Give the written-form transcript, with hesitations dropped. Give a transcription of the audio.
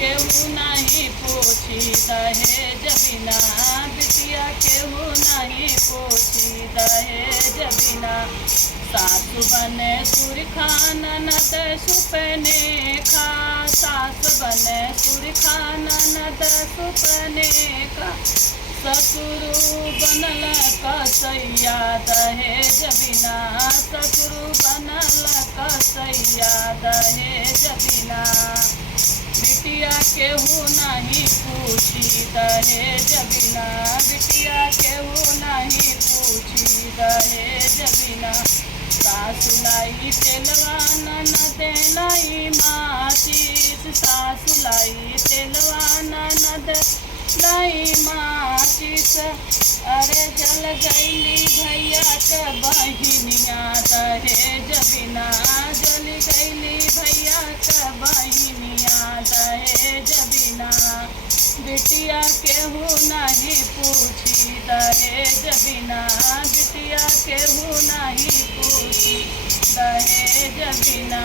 केहू नहीं पूछी दहेज बिना, बिटिया केहू नहीं पूछी दहेज बिना। सासु बने सुरखा ननद सुपने खा, सास बने सुरखा ननद सुपने खा। ससुर बनल कसैया दहेज बिना, ससुर बनल कसैया दहेज बिना। बिटिया केहू नहीं पूछी दहेज बिना, बिटिया केहू नहीं पूछी दहेज बिना। सासु लाई तेलवा ननद लाई माचिस, सासु लाई तेलवा ननद लाई माचिस। अरे जल गईली भैया के बहिनिया दहेज बिना, जल गईली भैया के बहिनिया दहेज बिना। बिटिया केहू नहीं पूछी दहेज बिना, बिटिया केहू नहीं पूछी दहेज बिना।